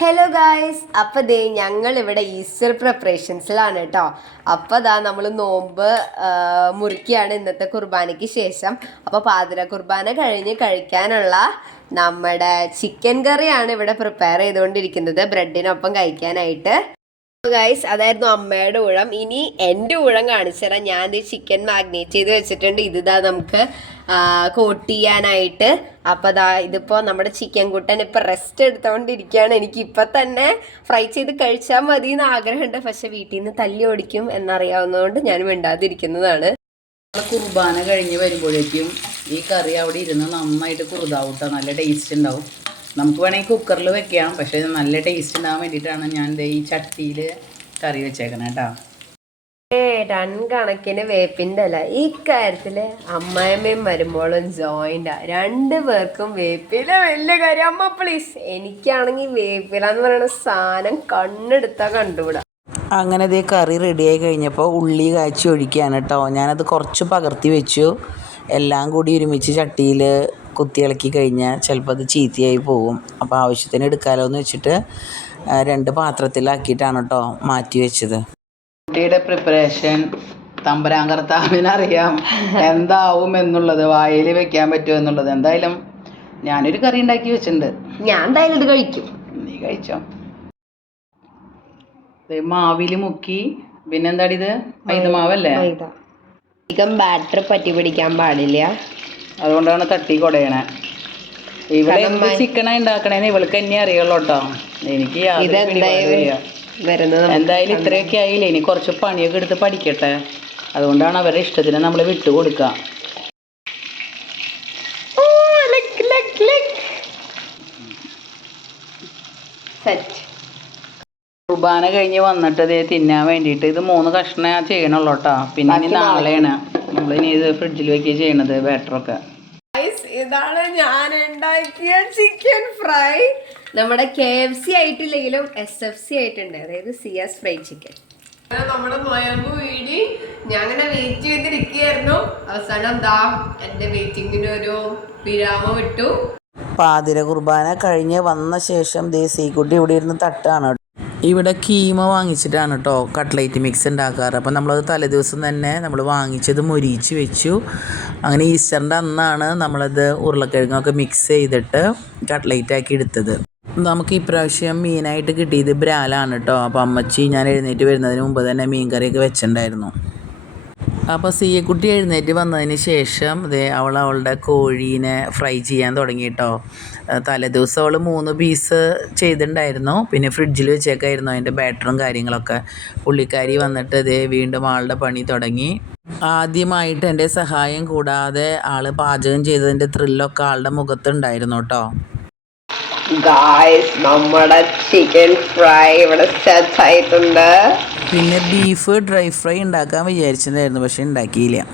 Hello guys അപ്പോൾ ദേ ഞങ്ങൾ ഇവിടെ ഈസ്റ്റർ പ്രിപ്പറേഷൻസിലാണ് കേട്ടോ അപ്പോൾ ദാ നമ്മൾ നോമ്പ് മുറിക്കുകയാണ് ഇന്നത്തെ കുർബാനയ്ക്ക് ശേഷം. അപ്പോൾ പാതിര കുർബാന കഴിഞ്ഞ് കഴിക്കാനുള്ള നമ്മുടെ ചിക്കൻ കറിയാണ് ഇവിടെ പ്രിപ്പയർ ചെയ്തുകൊണ്ടിരിക്കുന്നത്. ബ്രെഡിനൊപ്പം കഴിക്കാനായിട്ട്. ഗൈസ് അതായിരുന്നു അമ്മയുടെ ഊഴം. ഇനി എന്റെ ഊഴം കാണിച്ചു തരാം ഞാൻ ചിക്കൻ മാഗ്നേറ്റ് ചെയ്ത് വെച്ചിട്ടുണ്ട്. ഇതാ നമുക്ക് കോട്ട് ചെയ്യാനായിട്ട് അപ്പോൾ അതാ ഇതിപ്പോൾ നമ്മുടെ ചിക്കൻ കുട്ടൻ ഇപ്പൊ റെസ്റ്റ് എടുത്തുകൊണ്ടിരിക്കുകയാണ് എനിക്ക് ഇപ്പം തന്നെ ഫ്രൈ ചെയ്ത് കഴിച്ചാൽ മതി എന്ന് ആഗ്രഹമുണ്ട് പക്ഷെ വീട്ടിൽ നിന്ന് തല്ലി ഓടിക്കും എന്നറിയാവുന്നതുകൊണ്ട് ഞാൻ മിണ്ടാതിരിക്കുന്നതാണ്. കുർബാന കഴിഞ്ഞ് വരുമ്പോഴേക്കും ഈ കറി അവിടെ ഇരുന്ന് നന്നായിട്ട് കുറുതാവും കേട്ടോ നല്ല ടേസ്റ്റ് ഉണ്ടാവും. നമുക്ക് വേണമെങ്കിൽ കുക്കറിൽ വെക്കാം. പക്ഷേ നല്ല ടേസ്റ്റ് ഉണ്ടാകാൻ വേണ്ടിയിട്ടാണ് ഞാൻ ഈ ചട്ടിയിൽ കറി വെച്ചേക്കണം കേട്ടോ ഏ ടൺ കണക്കിന് വേപ്പിന്റെ അല്ല ഈ കാര്യത്തിൽ അമ്മായിമ്മയും മരുമോളും ജോയിന്റാ രണ്ട് പേർക്കും വേപ്പില വലിയ കാര്യം. അമ്മ പ്ലീസ് എനിക്കാണെങ്കിൽ വേപ്പില എന്ന് പറയുന്ന സാധനം കണ്ണെടുത്താൽ കണ്ടുകൂടാ. അങ്ങനെ ഇതേ കറി റെഡിയായി കഴിഞ്ഞപ്പോൾ ഉള്ളി കാച്ചി ഒഴിക്കുകയാണ് കേട്ടോ. ഞാനത് കുറച്ച് പകർത്തി വെച്ചു. എല്ലാം കൂടി ഒരുമിച്ച് ചട്ടിയിൽ കുത്തി ഇളക്കി കഴിഞ്ഞാൽ ചിലപ്പോൾ അത് ചീത്തയായി പോകും അപ്പോൾ ആവശ്യത്തിന് എടുക്കാമല്ലോ എന്ന് വെച്ചിട്ട് രണ്ട് പാത്രത്തിലാക്കിയിട്ടാണ് കേട്ടോ മാറ്റി വെച്ചത്. കുട്ടിയുടെ പ്രിപ്പറേഷൻ തമ്പരാൻ കർത്താവിനറിയാം എന്താവും എന്നുള്ളത് വായിൽ വെക്കാൻ പറ്റുമോ എന്നുള്ളത്. എന്തായാലും ഞാനൊരു കറി ഉണ്ടാക്കി വെച്ചിട്ടുണ്ട്. ഞാൻ എന്തായാലും ഇത് കഴിക്കും. നീ കഴിച്ചോ? മാവിൽ മുക്കി. പിന്നെന്താടിത് മൈദമാവല്ലേ മൈദ അധികം ബാറ്റർ പറ്റി പിടിക്കാൻ പാടില്ല. അതുകൊണ്ടാണ് തട്ടി കൊടയണേ. ഇവിടെ എന്ത് ചിക്കനാ ഉണ്ടാക്കണേന്ന് ഇവൾക്ക് തന്നെ അറിയുള്ളൂ കേട്ടോ. എനിക്ക് യാതൊരു ഇതെന്തായാലും. വരുന്നത് എന്തായാലും ഇത്രയൊക്കെ ആയില്ലേ? ഇനി കുറച്ച് പണിയൊക്കെ എടുത്ത് പഠിക്കട്ടെ. അതുകൊണ്ടാണ് അവരുടെ ഇഷ്ടത്തിന് നമ്മൾ വിട്ടു കൊടുക്കുക കുർബാന കഴിഞ്ഞ് വന്നിട്ട് ഇത് തിന്നാൻ വേണ്ടിയിട്ട് ഇത് മൂന്ന് കഷ്ണം ചെയ്യണുള്ളൂ കേട്ടോ. പിന്നെ ഇനി നാളെയാണ്. ഇനി ഇത് ഫ്രിഡ്ജിൽ വെക്കുക ചെയ്യണത് ബാറ്ററൊക്കെ ഇതാണ് ഞാൻ ഉണ്ടാക്കിയ ചിക്കൻ ഫ്രൈ നമ്മുടെ കെ എഫ് സി ആയിട്ടില്ലെങ്കിലും എസ് എഫ് സി ആയിട്ടുണ്ട്. അതായത് സി എസ് ഫ്രൈ ചിക്കൻ നമ്മുടെ നോയമ്പ് വീടി. ഞാൻ അങ്ങനെ വെയിറ്റ് ചെയ്തിരിക്കുകയായിരുന്നു. അവസാനം എന്താ എന്റെ വെയിറ്റിങ്ങിന് ഒരു വിരാമം വിട്ടു പാതിര കുർബാന കഴിഞ്ഞ് വന്ന ശേഷം ദേശീക്കുട്ടി ഇവിടെ ഇരുന്ന് തട്ടാണ്. ഇവിടെ കീമ വാങ്ങിച്ചിട്ടാണ് കേട്ടോ കട്ട്ലേറ്റ് മിക്സ് ഉണ്ടാക്കാറ് അപ്പം നമ്മളത് തലേദിവസം തന്നെ നമ്മൾ വാങ്ങിച്ചത് മൊരിച്ച് വെച്ചു. അങ്ങനെ ഈസ്റ്ററിന്റെ അന്നാണ് നമ്മളത് ഉരുളക്കിഴങ്ങൊക്കെ മിക്സ് ചെയ്തിട്ട് കട്ട്ലേറ്റ് ആക്കി എടുത്തത്. നമുക്ക് ഇപ്രാവശ്യം മീനായിട്ട് കിട്ടിയത് ബ്രാലാണ് കേട്ടോ അപ്പോൾ അമ്മച്ചി ഞാൻ എഴുന്നേറ്റ് വരുന്നതിന് മുമ്പ് തന്നെ മീൻ കറിയൊക്കെ വെച്ചിട്ടുണ്ടായിരുന്നു. അപ്പോൾ സി കുട്ടി എഴുന്നേറ്റ് വന്നതിന് ശേഷം ദേ അവൾ അവളുടെ കോഴീനെ ഫ്രൈ ചെയ്യാൻ തുടങ്ങി കേട്ടോ തലേദിവസം അവൾ മൂന്ന് പീസ് ചെയ്തിട്ടുണ്ടായിരുന്നു. പിന്നെ ഫ്രിഡ്ജിൽ വെച്ചേക്കായിരുന്നു അതിന്റെ ബാറ്ററും കാര്യങ്ങളൊക്കെ. പുള്ളിക്കാരി വന്നിട്ട് ദേ വീണ്ടും ആളുടെ പണി തുടങ്ങി. ആദ്യമായിട്ട് എന്റെ സഹായം കൂടാതെ ആൾ പാചകം ചെയ്തതിന്റെ ത്രില്ലൊക്കെ ആളുടെ മുഖത്തുണ്ടായിരുന്നു കേട്ടോ. ഗായ്സ് നമ്മുടെ ചിക്കൻ ഫ്രൈ ഇവിടെ സെറ്റ് ആയിട്ടുണ്ട്. പിന്നെ ബീഫ് ഡ്രൈ ഫ്രൈ ഉണ്ടാക്കാൻ വിചാരിച്ചിട്ടുണ്ടായിരുന്നു പക്ഷെ ഉണ്ടാക്കിയില്ല.